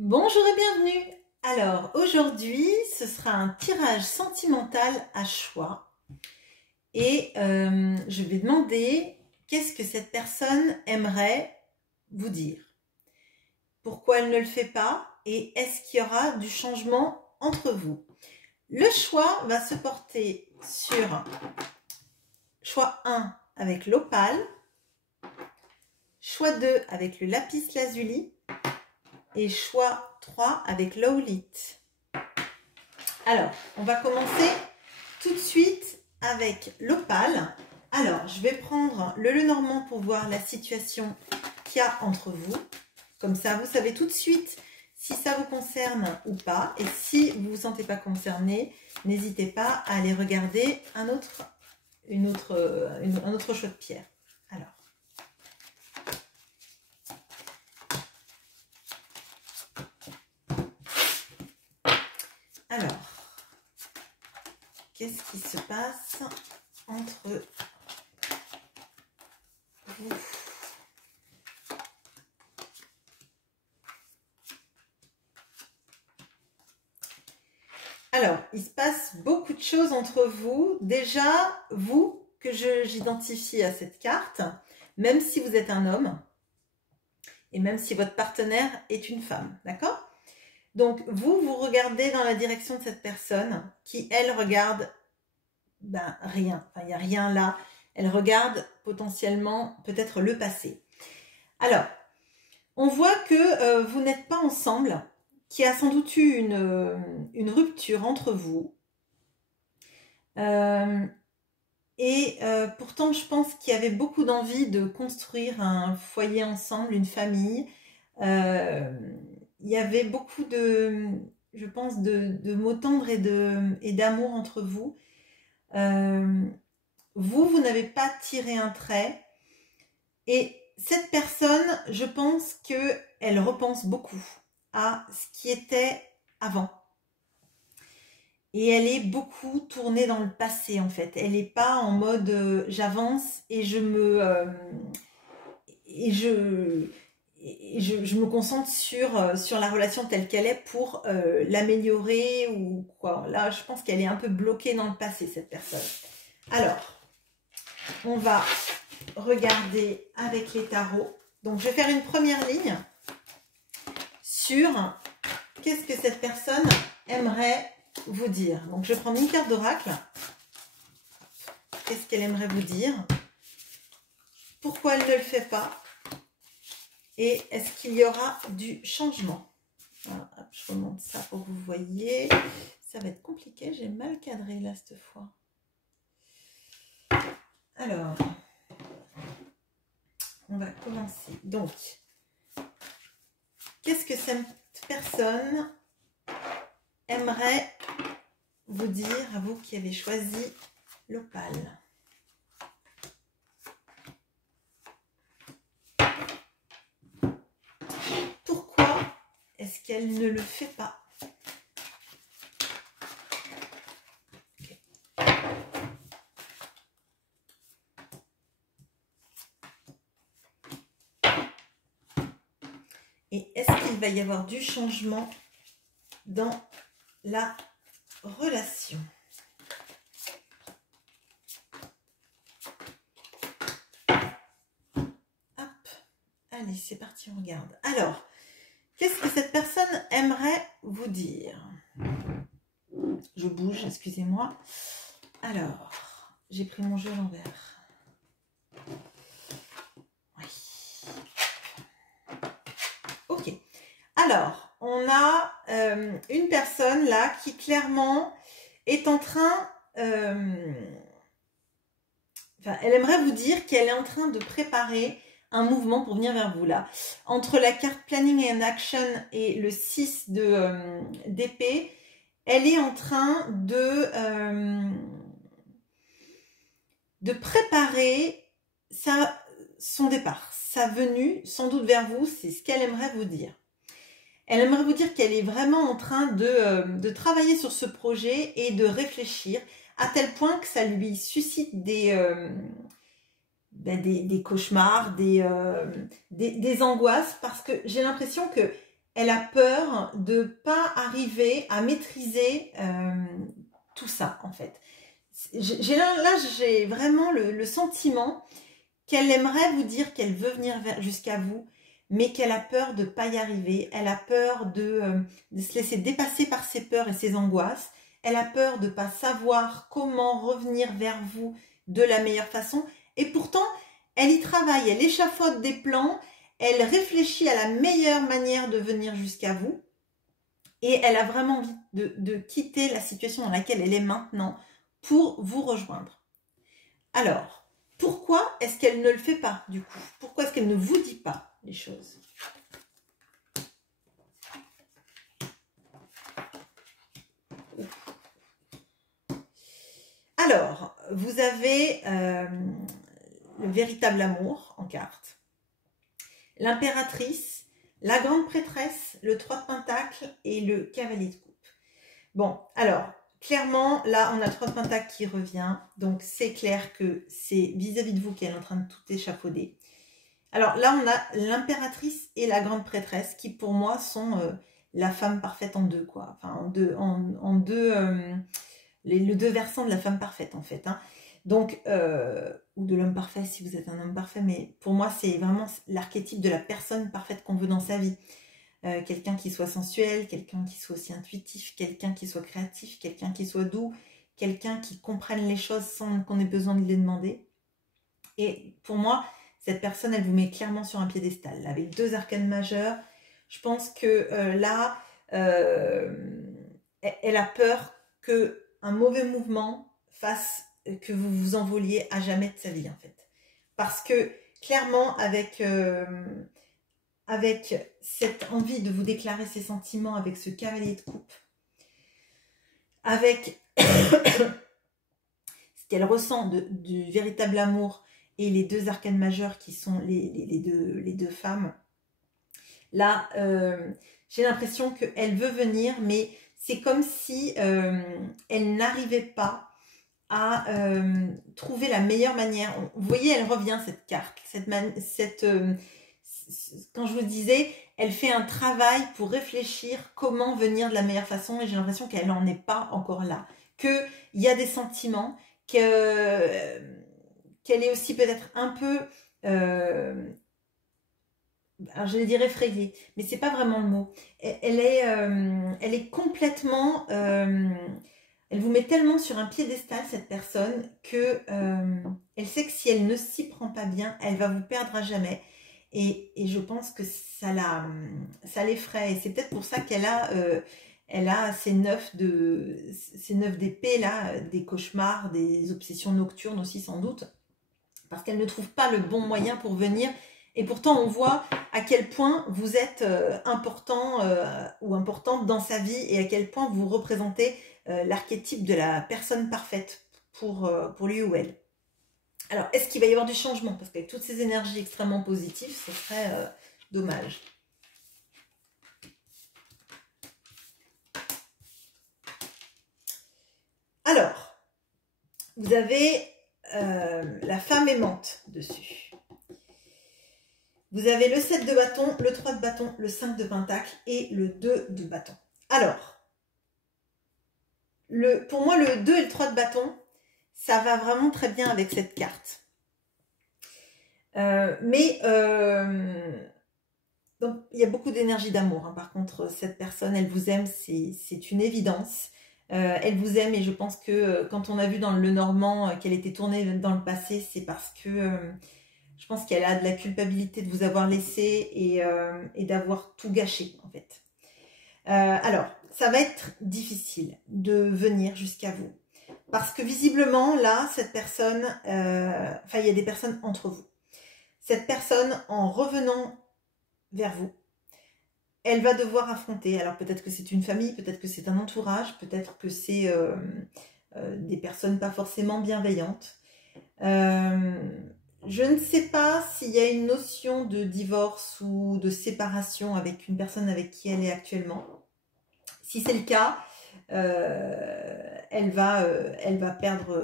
Bonjour et bienvenue. Alors aujourd'hui ce sera un tirage sentimental à choix et je vais demander qu'est-ce que cette personne aimerait vous dire, pourquoi elle ne le fait pas et est-ce qu'il y aura du changement entre vous. Le choix va se porter sur choix 1 avec l'opale, choix 2 avec le lapis lazuli et choix 3 avec l'owlite. Alors, on va commencer tout de suite avec l'opale. Alors, je vais prendre le Lenormand pour voir la situation qu'il y a entre vous. Comme ça, vous savez tout de suite si ça vous concerne ou pas. Et si vous ne vous sentez pas concerné, n'hésitez pas à aller regarder un autre choix de pierre. Alors, qu'est-ce qui se passe entre vous? Alors, il se passe beaucoup de choses entre vous. Déjà, vous, que j'identifie à cette carte, même si vous êtes un homme, et même si votre partenaire est une femme, d'accord? Donc, vous regardez dans la direction de cette personne qui, elle, regarde rien. Enfin, il n'y a rien là. Elle regarde potentiellement peut-être le passé. Alors, on voit que vous n'êtes pas ensemble, qu'il y a sans doute eu une rupture entre vous. Pourtant, je pense qu'il y avait beaucoup d'envie de construire un foyer ensemble, une famille. Il y avait beaucoup je pense, de mots tendres et d'amour entre vous. Vous n'avez pas tiré un trait. Et cette personne, je pense qu'elle repense beaucoup à ce qui était avant. Et elle est beaucoup tournée dans le passé, en fait. Elle n'est pas en mode j'avance et je me concentre sur la relation telle qu'elle est pour l'améliorer ou quoi. Là, je pense qu'elle est un peu bloquée dans le passé, cette personne. Alors, on va regarder avec les tarots. Donc, je vais faire une première ligne sur qu'est-ce que cette personne aimerait vous dire. Donc, je prends une carte d'oracle. Qu'est-ce qu'elle aimerait vous dire? Pourquoi elle ne le fait pas? Et est-ce qu'il y aura du changement? Voilà, hop, je remonte ça pour que vous voyez. Ça va être compliqué, j'ai mal cadré là cette fois. Alors, on va commencer. Donc, qu'est-ce que cette personne aimerait vous dire, à vous qui avez choisi l'opale? Pourquoi est-ce qu'elle ne le fait pas? Okay. Et est-ce qu'il va y avoir du changement dans la relation? Hop, allez, c'est parti, on regarde. Alors, qu'est-ce que cette personne aimerait vous dire? Je bouge, excusez-moi. Alors, j'ai pris mon jeu à l'envers. Oui. Ok. Alors, on a une personne là qui clairement est en train... elle aimerait vous dire qu'elle est en train de préparer un mouvement pour venir vers vous là. Entre la carte Planning and Action et le 6 d'épée, elle est en train de préparer son départ, sa venue sans doute vers vous. C'est ce qu'elle aimerait vous dire. Elle aimerait vous dire qu'elle est vraiment en train de travailler sur ce projet et de réfléchir à tel point que ça lui suscite des cauchemars, des angoisses, parce que j'ai l'impression que elle a peur de ne pas arriver à maîtriser tout ça, en fait. Là, j'ai vraiment le sentiment qu'elle aimerait vous dire qu'elle veut venir jusqu'à vous, mais qu'elle a peur de ne pas y arriver. Elle a peur de se laisser dépasser par ses peurs et ses angoisses. Elle a peur de ne pas savoir comment revenir vers vous de la meilleure façon. Et pourtant, elle y travaille, elle échafaude des plans, elle réfléchit à la meilleure manière de venir jusqu'à vous. Et elle a vraiment envie de quitter la situation dans laquelle elle est maintenant pour vous rejoindre. Alors, pourquoi est-ce qu'elle ne le fait pas du coup? Pourquoi est-ce qu'elle ne vous dit pas les choses? Alors, vous avez le véritable amour en carte, l'impératrice, la grande prêtresse, le 3 de pentacles et le cavalier de coupe. Bon, alors, clairement, là, on a le 3 de pentacles qui revient. Donc, c'est clair que c'est vis-à-vis de vous qu'elle est en train de tout échafauder. Alors, là, on a l'impératrice et la grande prêtresse qui, pour moi, sont la femme parfaite en deux, quoi. Enfin, le deux versants de la femme parfaite, en fait. Hein. Donc, ou de l'homme parfait, si vous êtes un homme parfait. Mais pour moi, c'est vraiment l'archétype de la personne parfaite qu'on veut dans sa vie. Quelqu'un qui soit sensuel, quelqu'un qui soit aussi intuitif, quelqu'un qui soit créatif, quelqu'un qui soit doux, quelqu'un qui comprenne les choses sans qu'on ait besoin de les demander. Et pour moi, cette personne, elle vous met clairement sur un piédestal. Avec 2 arcanes majeures, je pense que là, elle a peur qu'un mauvais mouvement fasse que vous vous envoliez à jamais de sa vie, en fait. Parce que, clairement, avec cette envie de vous déclarer ses sentiments, avec ce cavalier de coupe, avec ce qu'elle ressent du véritable amour et les 2 arcanes majeures qui sont les deux femmes, là, j'ai l'impression qu'elle veut venir, mais c'est comme si elle n'arrivait pas à trouver la meilleure manière. Vous voyez, elle revient, cette carte, quand je vous disais, elle fait un travail pour réfléchir comment venir de la meilleure façon, et j'ai l'impression qu'elle n'en est pas encore là. Qu'il y a des sentiments, qu'elle est aussi peut-être un peu, alors j'allais dire effrayée, mais c'est pas vraiment le mot. Elle est complètement, elle vous met tellement sur un piédestal, cette personne, que elle sait que si elle ne s'y prend pas bien, elle va vous perdre à jamais. Et je pense que ça l'effraie. Et c'est peut-être pour ça qu'elle a ces 9 d'épée là, des cauchemars, des obsessions nocturnes aussi sans doute, parce qu'elle ne trouve pas le bon moyen pour venir. Et pourtant, on voit à quel point vous êtes important ou importante dans sa vie, et à quel point vous représentez l'archétype de la personne parfaite pour lui ou elle. Alors, est-ce qu'il va y avoir du changement? Parce qu'avec toutes ces énergies extrêmement positives, ce serait dommage. Alors, vous avez la femme aimante dessus. Vous avez le 7 de bâton, le 3 de bâton, le 5 de pentacle et le 2 de bâton. Alors, pour moi, le 2 et le 3 de bâton, ça va vraiment très bien avec cette carte. Donc, il y a beaucoup d'énergie d'amour. Hein. Par contre, cette personne, elle vous aime, c'est une évidence. Elle vous aime, et je pense que quand on a vu dans le Normand qu'elle était tournée dans le passé, c'est parce que je pense qu'elle a de la culpabilité de vous avoir laissé et d'avoir tout gâché, en fait. Alors, ça va être difficile de venir jusqu'à vous. Parce que visiblement, là, cette personne, il y a des personnes entre vous. Cette personne, en revenant vers vous, elle va devoir affronter, alors peut-être que c'est une famille, peut-être que c'est un entourage, peut-être que c'est des personnes pas forcément bienveillantes. Je ne sais pas s'il y a une notion de divorce ou de séparation avec une personne avec qui elle est actuellement. Si c'est le cas, elle va perdre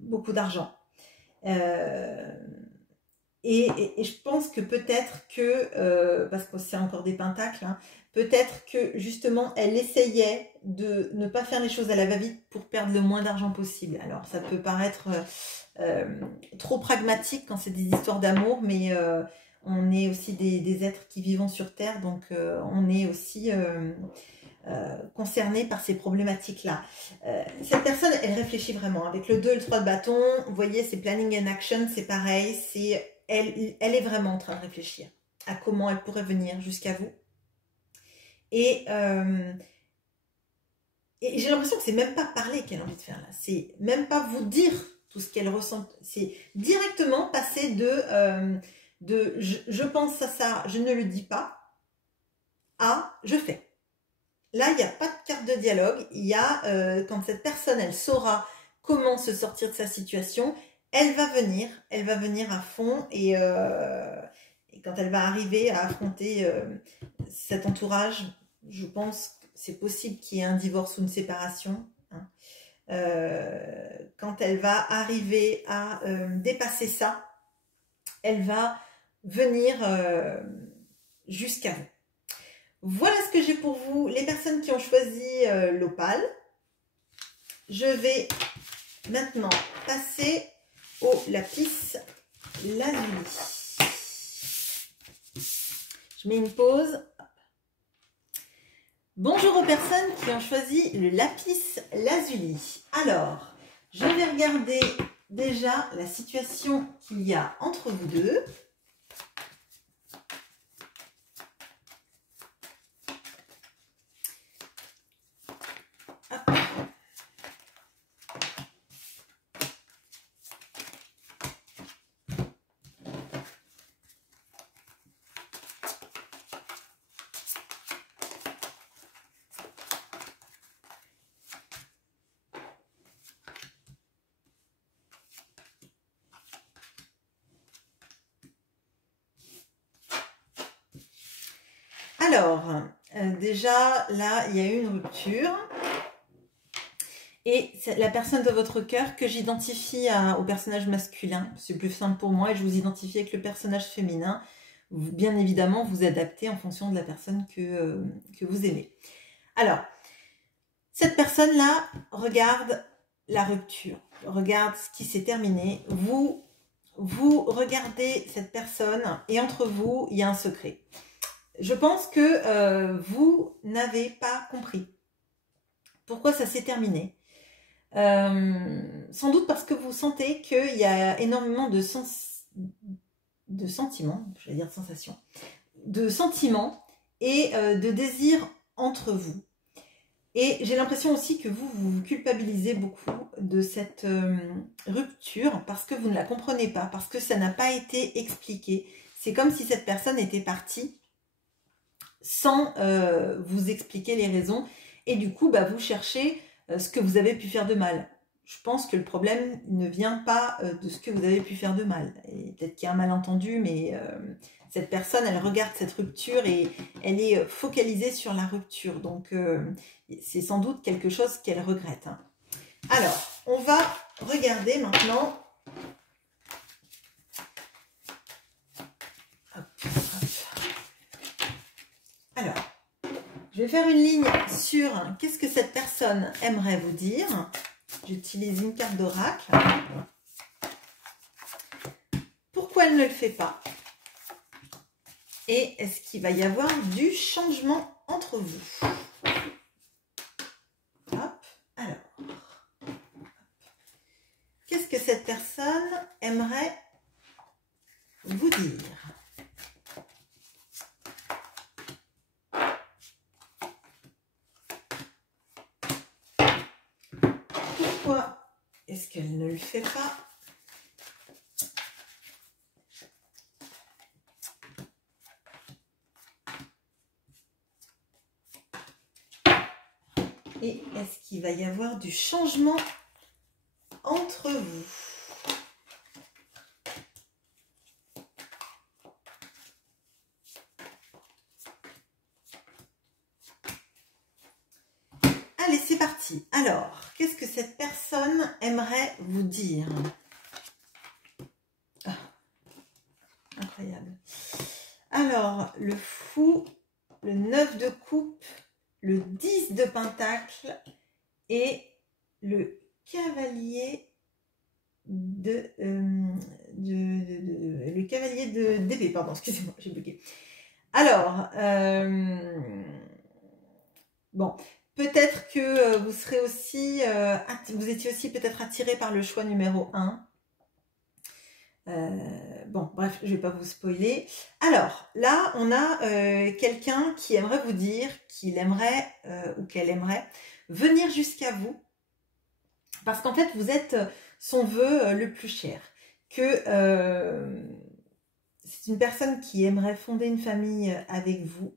beaucoup d'argent. Et je pense que peut-être que, parce que c'est encore des pentacles, hein, peut-être que justement elle essayait de ne pas faire les choses à la va-vite pour perdre le moins d'argent possible. Alors ça peut paraître trop pragmatique quand c'est des histoires d'amour, mais on est aussi des êtres qui vivons sur Terre, donc on est aussi concernés par ces problématiques-là. Cette personne, elle réfléchit vraiment. Avec le 2 et le 3 de bâton, vous voyez, c'est planning and action, c'est pareil, elle est vraiment en train de réfléchir à comment elle pourrait venir jusqu'à vous. Et j'ai l'impression que c'est même pas parler qu'elle a envie de faire là. C'est même pas vous dire tout ce qu'elle ressent. C'est directement passer de je pense à ça, je ne le dis pas, à je fais. Là, il n'y a pas de carte de dialogue. Il y a, quand cette personne, elle saura comment se sortir de sa situation, elle va venir à fond et quand elle va arriver à affronter cet entourage, je pense que c'est possible qu'il y ait un divorce ou une séparation. Hein. Quand elle va arriver à dépasser ça, elle va venir jusqu'à vous. Voilà ce que j'ai pour vous, les personnes qui ont choisi l'opale. Je vais maintenant passer au lapis lazuli. Je mets une pause. Bonjour aux personnes qui ont choisi le lapis lazuli. Alors, je vais regarder déjà la situation qu'il y a entre vous deux. Alors, déjà, là, il y a eu une rupture. Et c'est la personne de votre cœur que j'identifie au personnage masculin. C'est plus simple pour moi et je vous identifie avec le personnage féminin. Bien évidemment, vous adaptez en fonction de la personne que vous aimez. Alors, cette personne-là regarde la rupture, regarde ce qui s'est terminé. Vous regardez cette personne et entre vous, il y a un secret. Je pense que vous n'avez pas compris pourquoi ça s'est terminé. Sans doute parce que vous sentez qu'il y a énormément de sentiments, je vais dire de sensations, de sentiments et de désirs entre vous. Et j'ai l'impression aussi que vous culpabilisez beaucoup de cette rupture parce que vous ne la comprenez pas, parce que ça n'a pas été expliqué. C'est comme si cette personne était partie sans vous expliquer les raisons. Et du coup, bah, vous cherchez ce que vous avez pu faire de mal. Je pense que le problème ne vient pas de ce que vous avez pu faire de mal. Et peut-être qu'il y a un malentendu, mais cette personne, elle regarde cette rupture et elle est focalisée sur la rupture. Donc, c'est sans doute quelque chose qu'elle regrette. Hein. Alors, on va regarder maintenant. Hop, hop. Alors, je vais faire une ligne sur qu'est-ce que cette personne aimerait vous dire. J'utilise une carte d'oracle. Pourquoi elle ne le fait pas? Et est-ce qu'il va y avoir du changement entre vous? Hop, alors. Qu'est-ce que cette personne aimerait vous dire? Pourquoi est-ce qu'elle ne le fait pas? Et est-ce qu'il va y avoir du changement entre vous? Allez, c'est parti. Alors, qu'est-ce que cette personne aimerait vous dire? Alors, le fou, le 9 de coupe, le 10 de pentacle et le cavalier le cavalier d'épée, pardon, excusez-moi, j'ai bugué. Alors, bon, peut-être que vous serez aussi, vous étiez aussi peut-être attiré par le choix numéro 1. Bon, bref, je vais pas vous spoiler. Alors, là, on a quelqu'un qui aimerait vous dire qu'il aimerait ou qu'elle aimerait venir jusqu'à vous parce qu'en fait, vous êtes son vœu le plus cher. Que c'est une personne qui aimerait fonder une famille avec vous,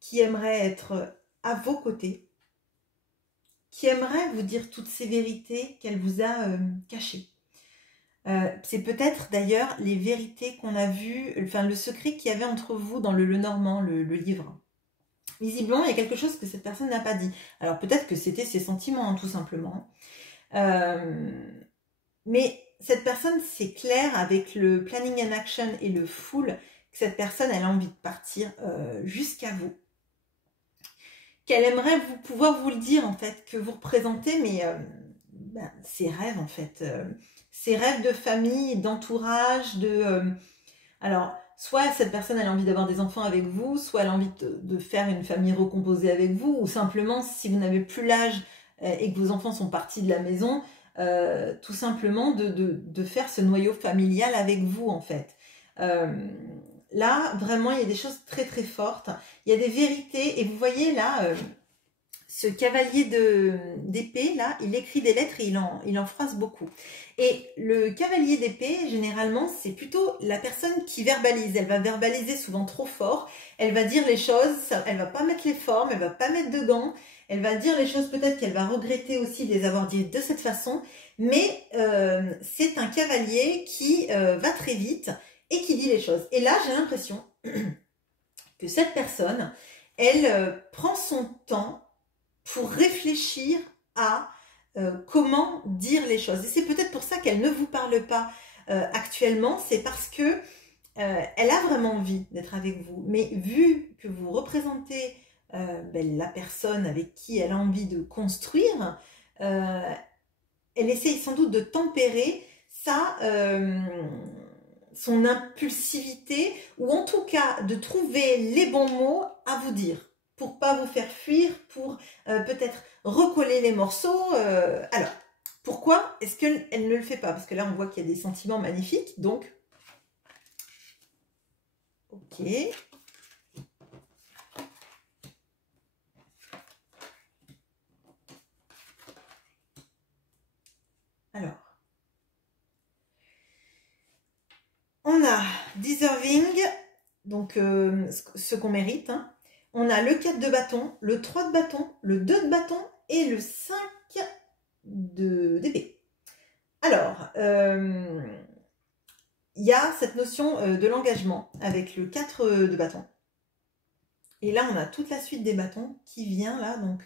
qui aimerait être à vos côtés, qui aimerait vous dire toutes ces vérités qu'elle vous a cachées. C'est peut-être d'ailleurs les vérités qu'on a vues, enfin le secret qu'il y avait entre vous dans le Lenormand, le livre. Visiblement, il y a quelque chose que cette personne n'a pas dit. Alors peut-être que c'était ses sentiments, hein, tout simplement. Mais cette personne, c'est clair avec le planning and action et le full, que cette personne, elle a envie de partir jusqu'à vous. Qu'elle aimerait pouvoir vous le dire, en fait, que vous représentez, mais ses rêves, en fait. Ses rêves de famille, d'entourage, alors, soit cette personne, elle a envie d'avoir des enfants avec vous, soit elle a envie de faire une famille recomposée avec vous, ou simplement, si vous n'avez plus l'âge et que vos enfants sont partis de la maison, tout simplement de faire ce noyau familial avec vous, en fait. Là, vraiment, il y a des choses très très fortes. Il y a des vérités. Et vous voyez là, ce cavalier d'épée, là, il écrit des lettres et il en froisse beaucoup. Et le cavalier d'épée, généralement, c'est plutôt la personne qui verbalise. Elle va verbaliser souvent trop fort. Elle va dire les choses, elle va pas mettre les formes, elle va pas mettre de gants. Elle va dire les choses peut-être qu'elle va regretter aussi de les avoir dites de cette façon. Mais c'est un cavalier qui va très vite et qui dit les choses. Et là, j'ai l'impression que cette personne, elle prend son temps pour réfléchir à comment dire les choses. Et c'est peut-être pour ça qu'elle ne vous parle pas actuellement, c'est parce que elle a vraiment envie d'être avec vous. Mais vu que vous représentez la personne avec qui elle a envie de construire, elle essaye sans doute de tempérer son impulsivité, ou en tout cas de trouver les bons mots à vous dire, pour pas vous faire fuir, pour peut-être recoller les morceaux. Alors, pourquoi est-ce qu'elle ne le fait pas? Parce que là, on voit qu'il y a des sentiments magnifiques, donc... Ok. Alors... On a deserving, donc ce qu'on mérite. Hein. On a le 4 de bâton, le 3 de bâton, le 2 de bâton et le 5 d'épée. Alors, il y a cette notion de l'engagement avec le 4 de bâton. Et là, on a toute la suite des bâtons qui vient là. Donc,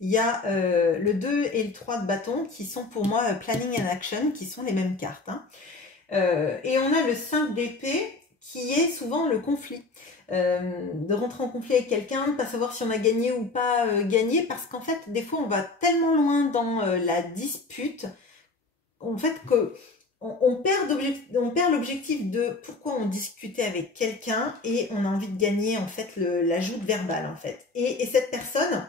il y a le 2 et le 3 de bâton qui sont pour moi planning and action, qui sont les mêmes cartes. Hein. Et on a le 5 d'épée qui est souvent le conflit. De rentrer en conflit avec quelqu'un, de ne pas savoir si on a gagné ou pas gagné, parce qu'en fait, des fois, on va tellement loin dans la dispute, en fait, on perd l'objectif de pourquoi on discutait avec quelqu'un et on a envie de gagner, en fait, la joute verbale, en fait. Et cette personne,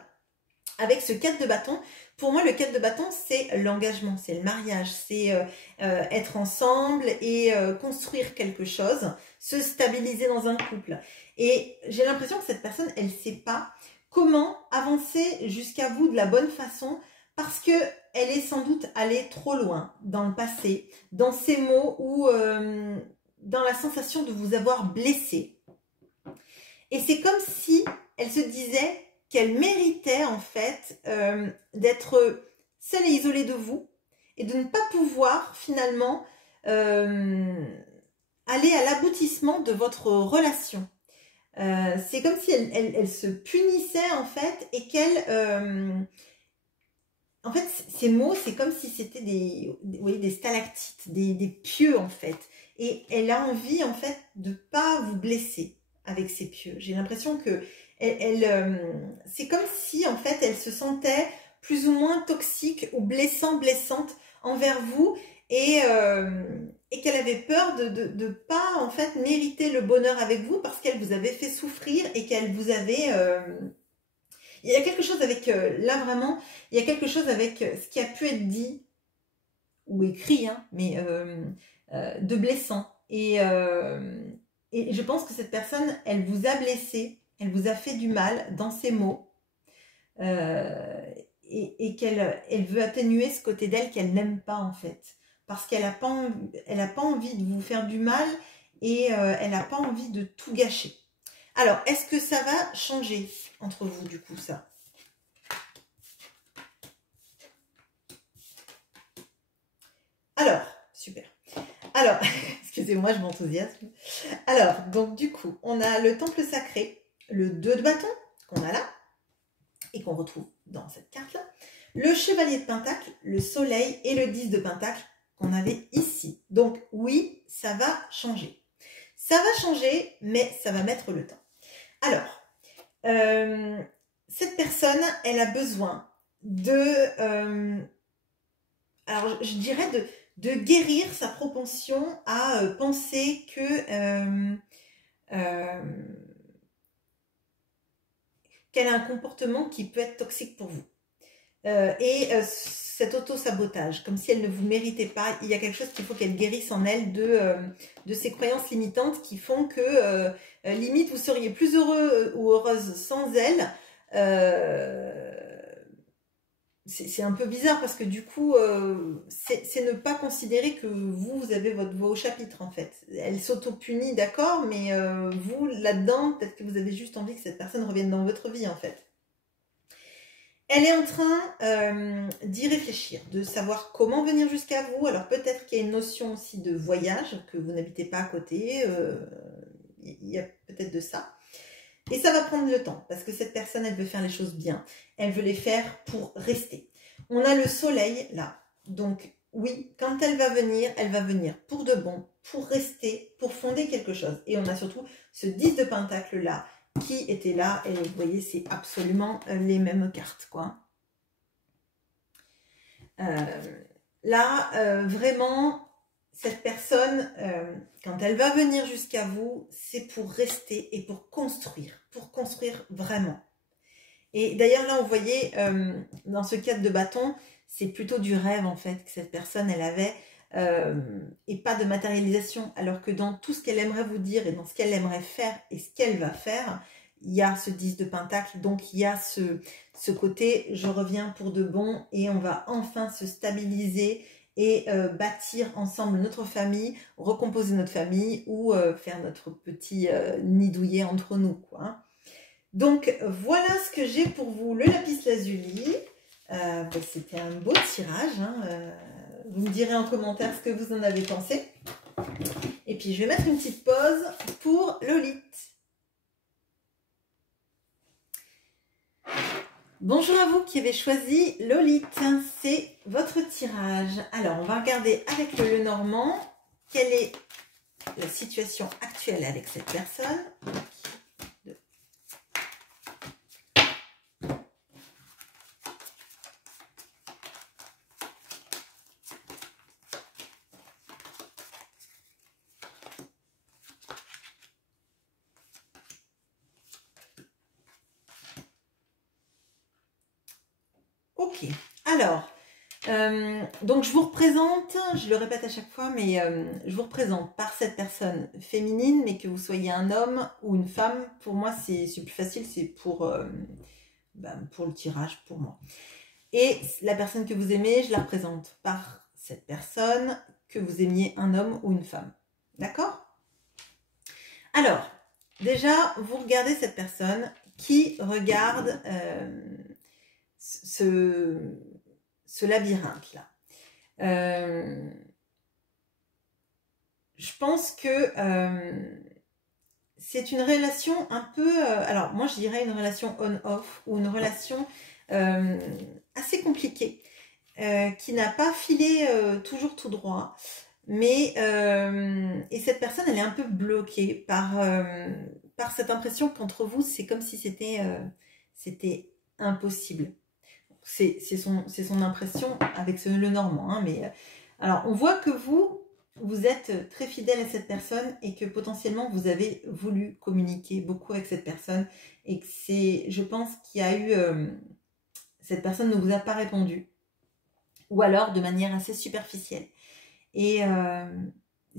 avec ce 4 de bâton, pour moi, le 4 de bâton, c'est l'engagement, c'est le mariage, c'est être ensemble et construire quelque chose, se stabiliser dans un couple. Et j'ai l'impression que cette personne, elle ne sait pas comment avancer jusqu'à vous de la bonne façon, parce que elle est sans doute allée trop loin dans le passé, dans ses mots ou dans la sensation de vous avoir blessé. Et c'est comme si elle se disait qu'elle méritait en fait d'être seule et isolée de vous et de ne pas pouvoir finalement aller à l'aboutissement de votre relation. C'est comme si elle se punissait en fait et qu'elle... en fait, ces mots, c'est comme si c'était des stalactites, des pieux en fait. Et elle a envie en fait de ne pas vous blesser. avec ses pieux. J'ai l'impression que c'est comme si en fait elle se sentait plus ou moins toxique ou blessante envers vous et qu'elle avait peur de pas en fait mériter le bonheur avec vous parce qu'elle vous avait fait souffrir et qu'elle vous avait il y a quelque chose avec là vraiment il y a quelque chose avec ce qui a pu être dit ou écrit hein, mais de blessant et je pense que cette personne elle vous a blessé, elle vous a fait du mal dans ses mots et qu'elle veut atténuer ce côté d'elle qu'elle n'aime pas en fait parce qu'elle n'a pas, envie de vous faire du mal et elle n'a pas envie de tout gâcher. Alors, est-ce que ça va changer entre vous du coup ça? Alors, super. Alors, excusez-moi, je m'enthousiasme. Alors, donc du coup, on a le temple sacré, le 2 de bâton qu'on a là et qu'on retrouve dans cette carte-là, le chevalier de pentacle, le soleil et le 10 de pentacle qu'on avait ici. Donc oui, ça va changer. Ça va changer, mais ça va mettre le temps. Alors, cette personne, elle a besoin de... alors, je dirais de guérir sa propension à penser que... qu'elle a un comportement qui peut être toxique pour vous. Cet auto-sabotage, comme si elle ne vous méritait pas, il y a quelque chose qu'il faut qu'elle guérisse en elle de ces croyances limitantes qui font que limite vous seriez plus heureux ou heureuse sans elle. C'est un peu bizarre parce que du coup, c'est ne pas considérer que vous avez votre voix au chapitre en fait. Elle s'auto-punit, d'accord, mais vous, là-dedans, peut-être que vous avez juste envie que cette personne revienne dans votre vie en fait. Elle est en train d'y réfléchir, de savoir comment venir jusqu'à vous. Alors peut-être qu'il y a une notion aussi de voyage, que vous n'habitez pas à côté. Il y a peut-être de ça. Et ça va prendre le temps, parce que cette personne, elle veut faire les choses bien. Elle veut les faire pour rester. On a le soleil là. Donc oui, quand elle va venir pour de bon, pour rester, pour fonder quelque chose. Et on a surtout ce 10 de pentacle là, qui était là, et vous voyez, c'est absolument les mêmes cartes, quoi. Là, vraiment, cette personne, quand elle va venir jusqu'à vous, c'est pour rester et pour construire vraiment. Et d'ailleurs, là, vous voyez, dans ce cadre de bâton, c'est plutôt du rêve, en fait, que cette personne, elle avait, et pas de matérialisation, alors que dans tout ce qu'elle aimerait vous dire et dans ce qu'elle aimerait faire et ce qu'elle va faire, il y a ce 10 de pentacle, donc il y a ce côté je reviens pour de bon et on va enfin se stabiliser et bâtir ensemble notre famille, recomposer notre famille ou faire notre petit nid douillet entre nous, quoi. Donc voilà ce que j'ai pour vous, le lapis lazuli. C'était un beau tirage, hein. Vous me direz en commentaire ce que vous en avez pensé. Et puis je vais mettre une petite pause pour Lolith. Bonjour à vous qui avez choisi Lolith, c'est votre tirage. Alors on va regarder avec le Lenormand quelle est la situation actuelle avec cette personne. Ok, alors, donc je vous représente, je le répète à chaque fois, mais je vous représente par cette personne féminine, mais que vous soyez un homme ou une femme, pour moi c'est plus facile, c'est pour le tirage, pour moi. Et la personne que vous aimez, je la représente par cette personne, que vous aimiez un homme ou une femme. D'accord? Alors, déjà, vous regardez cette personne qui regarde ce labyrinthe-là. Je pense que c'est une relation un peu... alors, moi, je dirais une relation on-off ou une relation assez compliquée qui n'a pas filé toujours tout droit. Mais et cette personne, elle est un peu bloquée par par cette impression qu'entre vous, c'est comme si c'était impossible. C'est son impression avec le normand. Hein, mais alors, on voit que vous êtes très fidèle à cette personne et que potentiellement, vous avez voulu communiquer beaucoup avec cette personne et que je pense qu'il y a eu... cette personne ne vous a pas répondu. Ou alors de manière assez superficielle. Et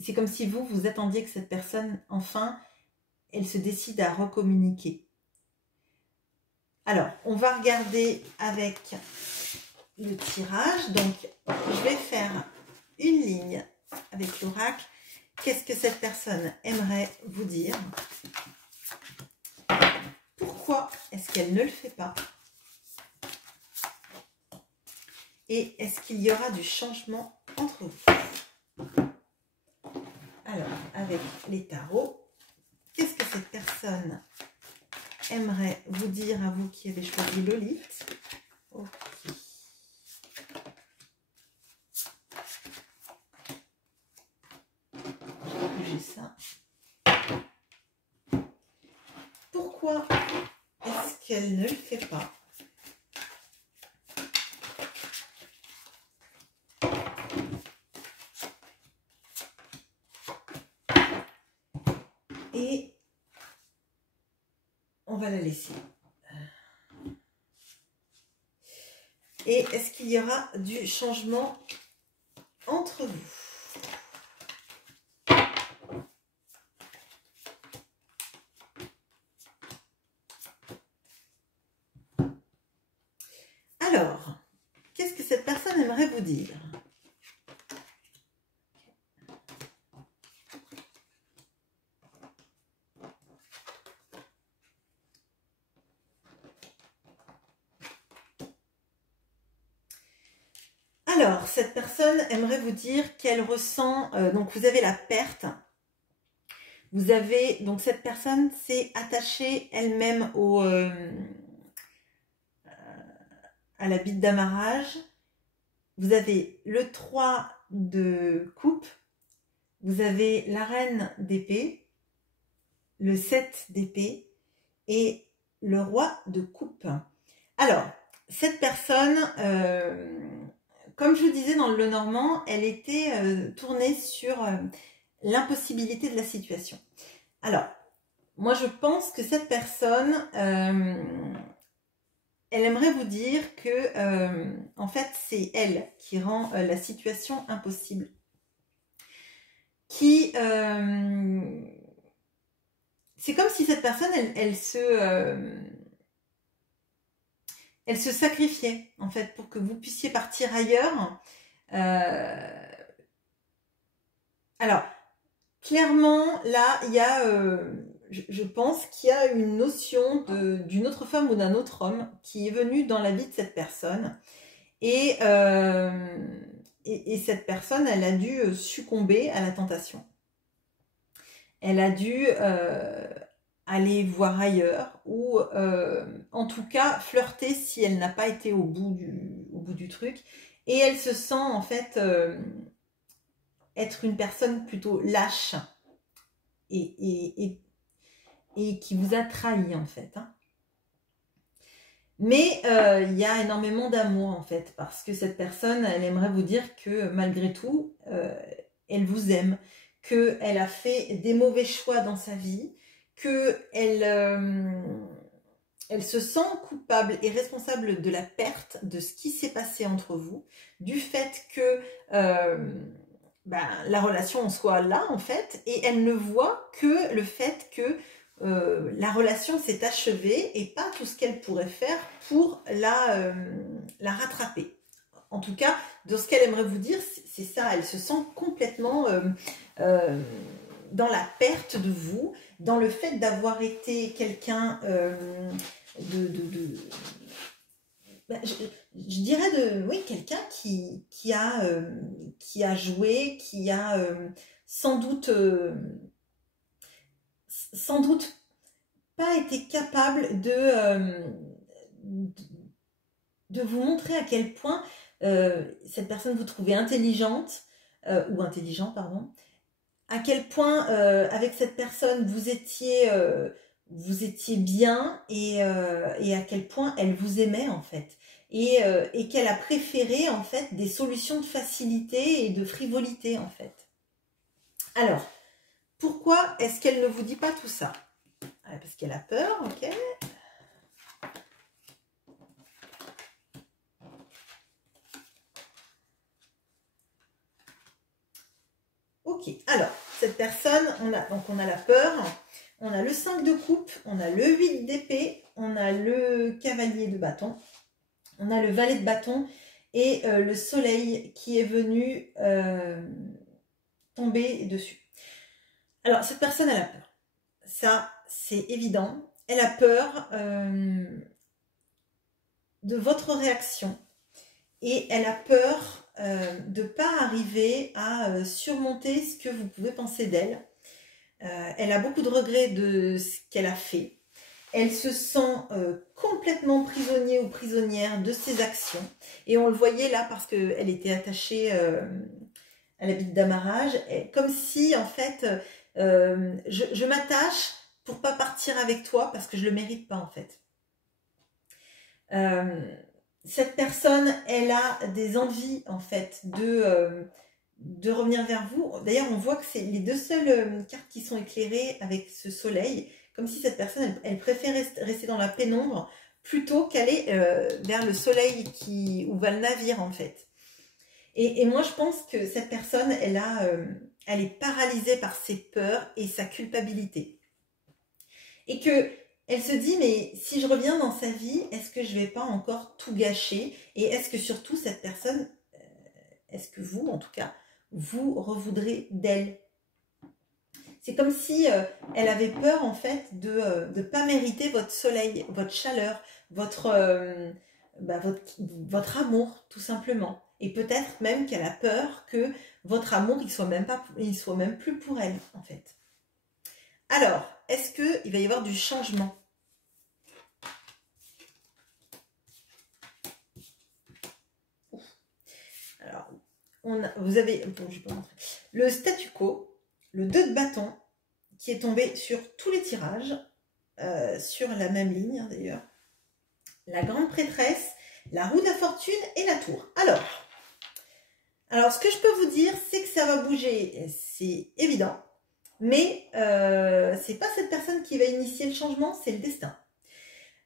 c'est comme si vous attendiez que cette personne, enfin, elle se décide à recommuniquer. Alors, on va regarder avec le tirage. Donc, je vais faire une ligne avec l'oracle. Qu'est-ce que cette personne aimerait vous dire? Pourquoi est-ce qu'elle ne le fait pas? Et est-ce qu'il y aura du changement entre vous? Alors, avec les tarots, qu'est-ce que cette personne aimerait vous dire à vous qui avez choisi Lolith? Ok. Je vais bouger ça. Pourquoi est-ce qu'elle ne le fait pas? Et on va la laisser. Et est-ce qu'il y aura du changement entre vous? Alors, qu'est-ce que cette personne aimerait vous dire? Alors, cette personne aimerait vous dire qu'elle ressent, donc vous avez la perte, vous avez, donc cette personne s'est attachée elle-même à la bite d'amarrage. Vous avez le 3 de coupe, vous avez la reine d'épée, le 7 d'épée et le roi de coupe. Alors, cette personne, comme je vous disais dans le Lenormand, elle était tournée sur l'impossibilité de la situation. Alors, moi je pense que cette personne, elle aimerait vous dire que, en fait, c'est elle qui rend la situation impossible. C'est comme si cette personne, elle se sacrifiait, en fait, pour que vous puissiez partir ailleurs. Alors, clairement, là, il y a... je pense qu'il y a une notion d'une autre femme ou d'un autre homme qui est venu dans la vie de cette personne. Et cette personne, elle a dû succomber à la tentation. Elle a dû aller voir ailleurs ou en tout cas flirter si elle n'a pas été au bout du truc. Et elle se sent en fait être une personne plutôt lâche et qui vous a trahi en fait. Hein. Mais il y a énormément d'amour en fait, parce que cette personne, elle aimerait vous dire que malgré tout, elle vous aime, qu'elle a fait des mauvais choix dans sa vie, qu'elle elle se sent coupable et responsable de la perte de ce qui s'est passé entre vous, du fait que la relation en soit là en fait, et elle ne voit que le fait que la relation s'est achevée et pas tout ce qu'elle pourrait faire pour la rattraper. En tout cas, de ce qu'elle aimerait vous dire, c'est ça, elle se sent complètement dans la perte de vous, dans le fait d'avoir été quelqu'un je dirais oui, quelqu'un qui a joué, qui a sans doute pas été capable de vous montrer à quel point cette personne vous trouvait intelligente, ou intelligent, pardon, à quel point avec cette personne vous étiez vous étiez bien et à quel point elle vous aimait en fait. Et qu'elle a préféré en fait des solutions de facilité et de frivolité en fait. Alors, pourquoi est-ce qu'elle ne vous dit pas tout ça? Parce qu'elle a peur, ok. Ok, alors, cette personne, on a la peur, on a le 5 de coupe, on a le 8 d'épée, on a le cavalier de bâton, on a le valet de bâton et le soleil qui est venu tomber dessus. Alors, cette personne, elle a peur. Ça, c'est évident. Elle a peur de votre réaction et elle a peur de ne pas arriver à surmonter ce que vous pouvez penser d'elle. Elle a beaucoup de regrets de ce qu'elle a fait. Elle se sent complètement prisonnier ou prisonnière de ses actions. Et on le voyait là parce qu'elle était attachée à la bite d'amarrage. Comme si, en fait, je m'attache pour pas partir avec toi parce que je le mérite pas, en fait. Cette personne, elle a des envies, en fait, de revenir vers vous. D'ailleurs, on voit que c'est les deux seules cartes qui sont éclairées avec ce soleil. Comme si cette personne, elle préfère rester dans la pénombre plutôt qu'aller vers le soleil où va le navire en fait. Et moi, je pense que cette personne, elle est paralysée par ses peurs et sa culpabilité. Et qu'elle se dit, mais si je reviens dans sa vie, est-ce que je ne vais pas encore tout gâcher? Et est-ce que surtout cette personne, est-ce que vous, en tout cas, vous revoudrez d'elle? C'est comme si elle avait peur en fait de ne pas mériter votre soleil, votre chaleur, votre amour tout simplement. Et peut-être même qu'elle a peur que votre amour il soit même plus pour elle en fait. Alors, est-ce qu'il va y avoir du changement? Alors, vous avez, bon, je vais pas montrer, le statu quo. Le 2 de bâton qui est tombé sur tous les tirages, sur la même ligne hein, d'ailleurs. La grande prêtresse, la roue de la fortune et la tour. Alors ce que je peux vous dire, c'est que ça va bouger, c'est évident. Mais c'est pas cette personne qui va initier le changement, c'est le destin.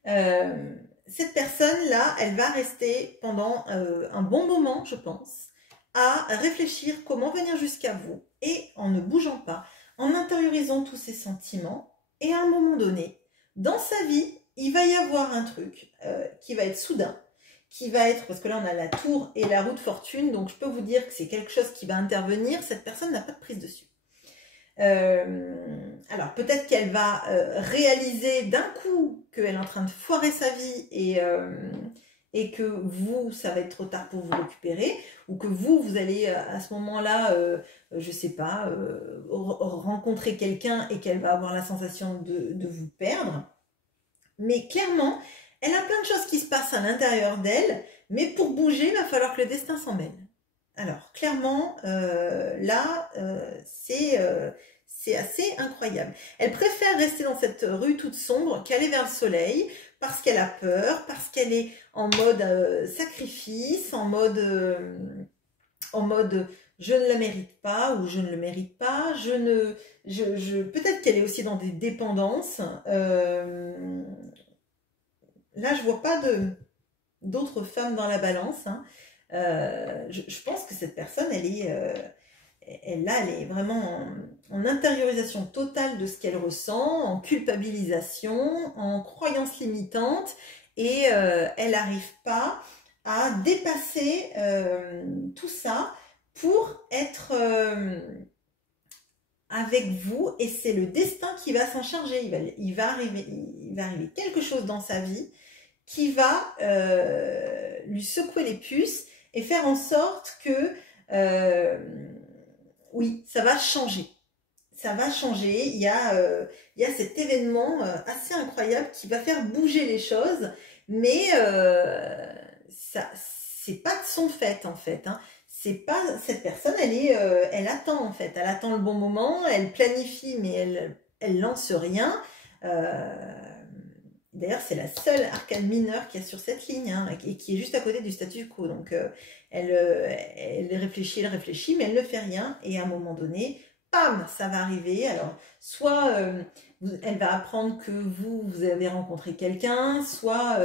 Cette personne-là, elle va rester pendant un bon moment, je pense, à réfléchir comment venir jusqu'à vous et en ne bougeant pas, en intériorisant tous ses sentiments et à un moment donné, dans sa vie, il va y avoir un truc qui va être soudain, qui va être, parce que là on a la tour et la roue de fortune, donc je peux vous dire que c'est quelque chose qui va intervenir, cette personne n'a pas de prise dessus. Alors peut-être qu'elle va réaliser d'un coup qu'elle est en train de foirer sa vie et que vous, ça va être trop tard pour vous récupérer, ou que vous allez à ce moment-là, je sais pas, rencontrer quelqu'un et qu'elle va avoir la sensation de vous perdre. Mais clairement, elle a plein de choses qui se passent à l'intérieur d'elle, mais pour bouger, il va falloir que le destin s'en mêle. Alors, clairement, là, c'est assez incroyable. Elle préfère rester dans cette rue toute sombre qu'aller vers le soleil parce qu'elle a peur, parce qu'elle est en mode sacrifice, en mode je ne la mérite pas ou je ne le mérite pas. Peut-être qu'elle est aussi dans des dépendances. Là, je vois pas d'autres femmes dans la balance. Hein. Je pense que cette personne, elle est vraiment en intériorisation totale de ce qu'elle ressent, en culpabilisation, en croyance limitante, et elle n'arrive pas à dépasser tout ça pour être avec vous, et c'est le destin qui va s'en charger. Il va arriver quelque chose dans sa vie qui va lui secouer les puces et faire en sorte que oui, ça va changer. Ça va changer. Il y a cet événement assez incroyable qui va faire bouger les choses, mais c'est pas de son fait en fait. Hein. C'est pas cette personne, elle attend en fait. Elle attend le bon moment, elle planifie, mais elle lance rien. D'ailleurs, c'est la seule arcane mineure qu'il y a sur cette ligne, hein, et qui est juste à côté du statu quo. Donc, elle réfléchit, mais elle ne fait rien. Et à un moment donné, pam, ça va arriver. Alors, soit elle va apprendre que vous avez rencontré quelqu'un, soit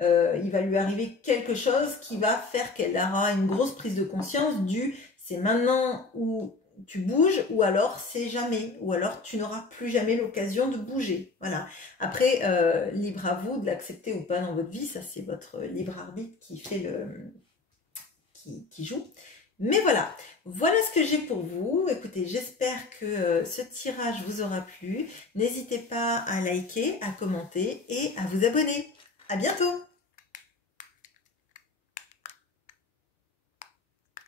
il va lui arriver quelque chose qui va faire qu'elle aura une grosse prise de conscience du c'est maintenant ou tu bouges, ou alors c'est jamais, ou alors tu n'auras plus jamais l'occasion de bouger. Voilà. Après, libre à vous de l'accepter ou pas dans votre vie, ça c'est votre libre arbitre qui fait qui joue. Mais voilà, voilà ce que j'ai pour vous. Écoutez, j'espère que ce tirage vous aura plu. N'hésitez pas à liker, à commenter et à vous abonner. À bientôt!